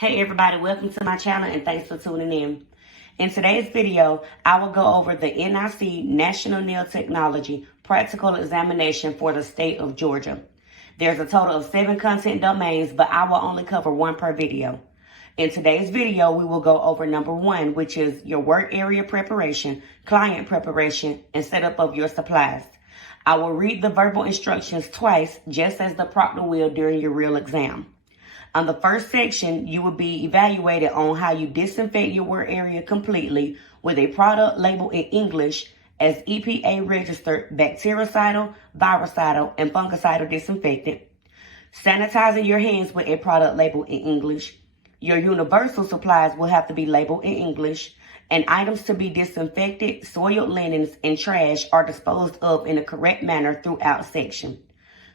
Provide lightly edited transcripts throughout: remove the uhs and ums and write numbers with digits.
Hey everybody, welcome to my channel and thanks for tuning in. In today's video, I will go over the NIC National Nail Technology Practical Examination for the state of Georgia. There's a total of 7 content domains, but I will only cover 1 per video. In today's video, we will go over number 1, which is your work area preparation, client preparation, and setup of your supplies. I will read the verbal instructions twice, just as the proctor will during your real exam. On the first section, you will be evaluated on how you disinfect your work area completely with a product labeled in English as EPA registered bactericidal, virucidal, and fungicidal disinfectant. Sanitizing your hands with a product labeled in English. Your universal supplies will have to be labeled in English, and items to be disinfected, soiled linens, and trash are disposed of in the correct manner throughout section.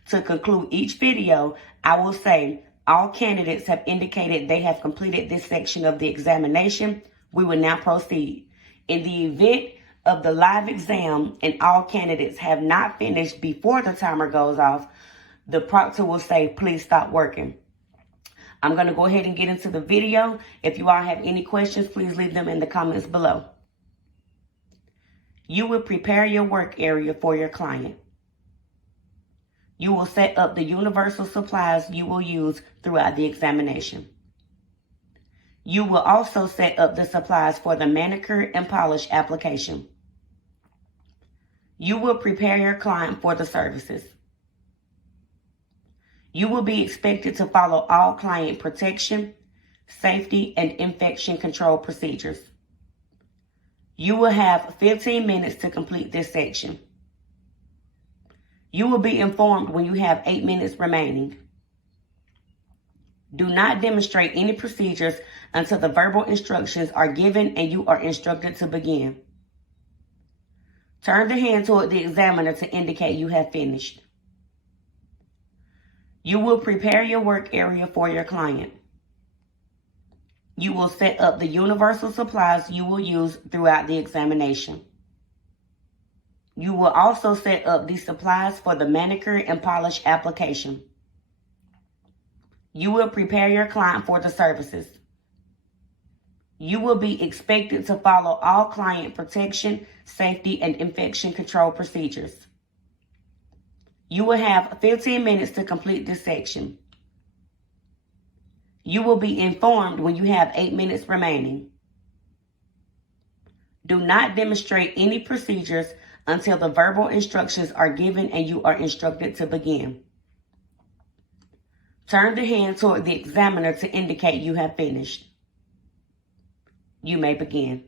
To conclude each video, I will say, all candidates have indicated they have completed this section of the examination. We will now proceed. In the event of the live exam and all candidates have not finished before the timer goes off, the proctor will say, please stop working. I'm going to go ahead and get into the video. If you all have any questions, please leave them in the comments below. You will prepare your work area for your client. You will set up the universal supplies you will use throughout the examination. You will also set up the supplies for the manicure and polish application. You will prepare your client for the services. You will be expected to follow all client protection, safety, and infection control procedures. You will have 15 minutes to complete this section. You will be informed when you have 8 minutes remaining. Do not demonstrate any procedures until the verbal instructions are given and you are instructed to begin. Turn the hand toward the examiner to indicate you have finished. You will prepare your work area for your client. You will set up the universal supplies you will use throughout the examination. You will also set up the supplies for the manicure and polish application. You will prepare your client for the services. You will be expected to follow all client protection, safety, and infection control procedures. You will have 15 minutes to complete this section. You will be informed when you have 8 minutes remaining. Do not demonstrate any procedures until the verbal instructions are given and you are instructed to begin. Turn the hand toward the examiner to indicate you have finished. You may begin.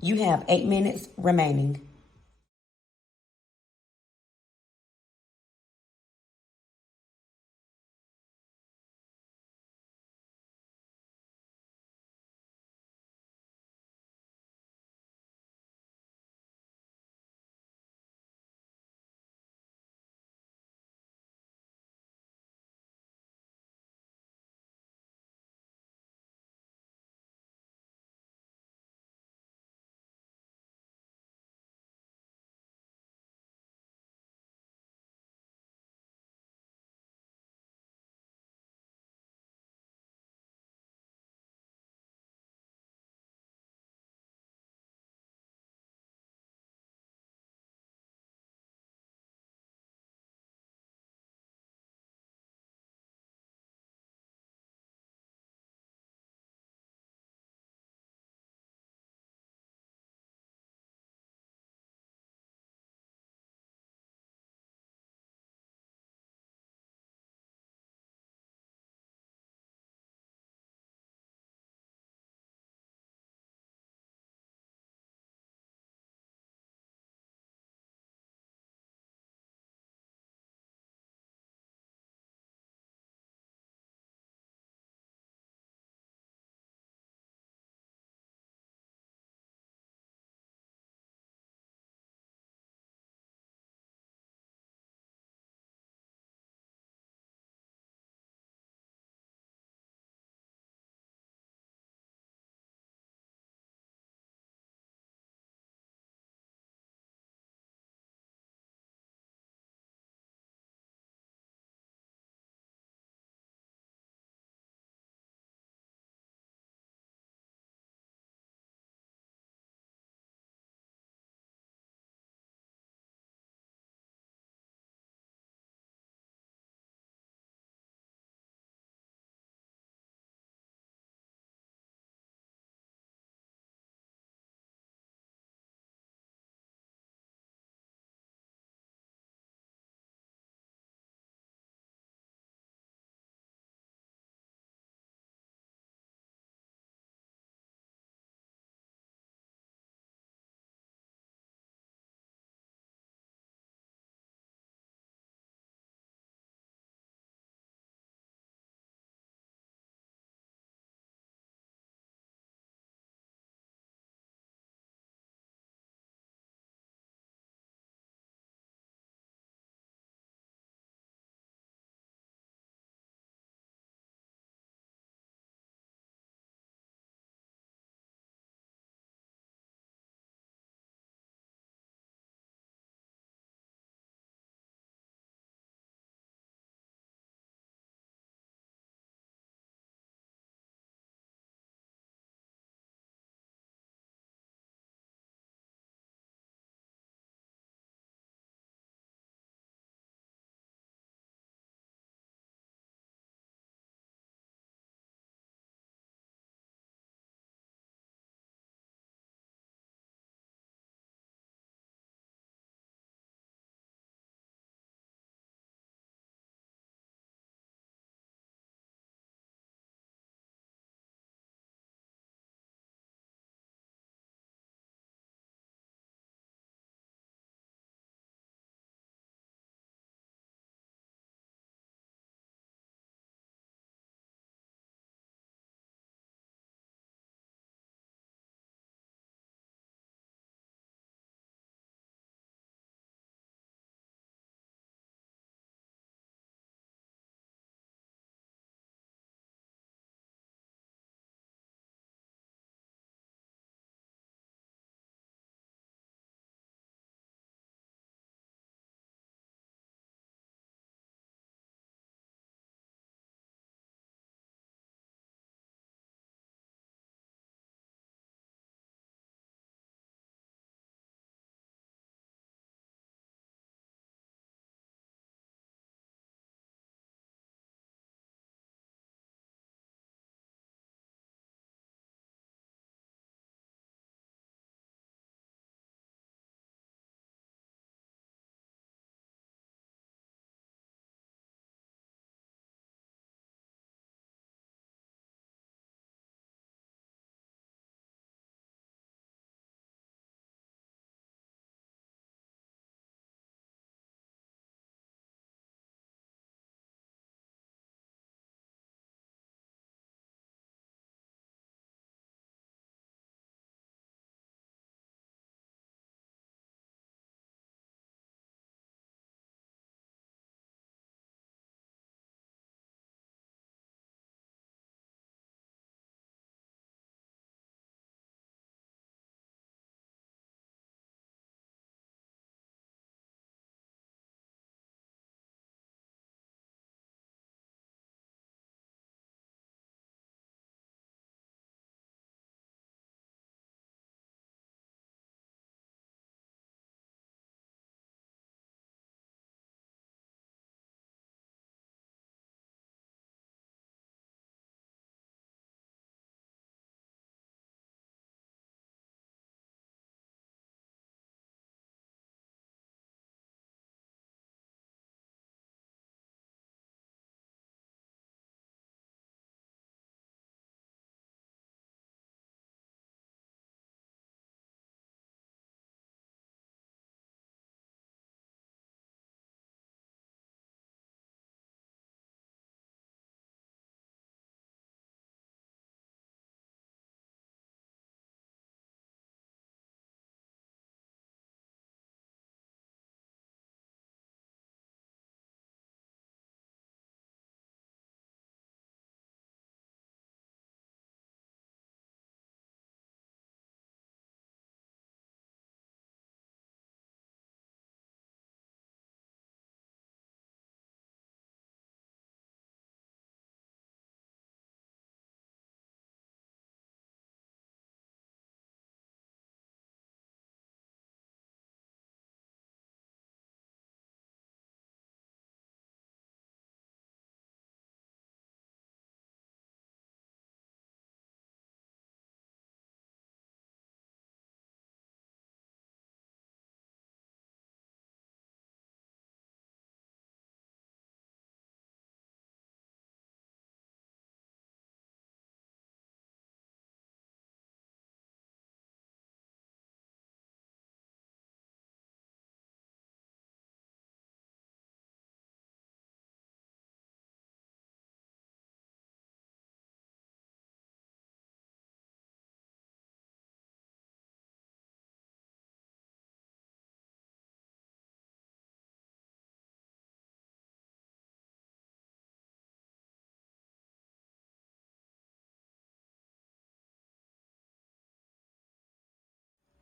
You have 8 minutes remaining.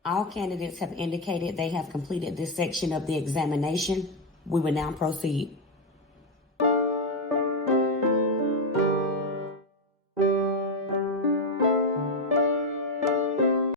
All candidates have indicated they have completed this section of the examination. We will now proceed.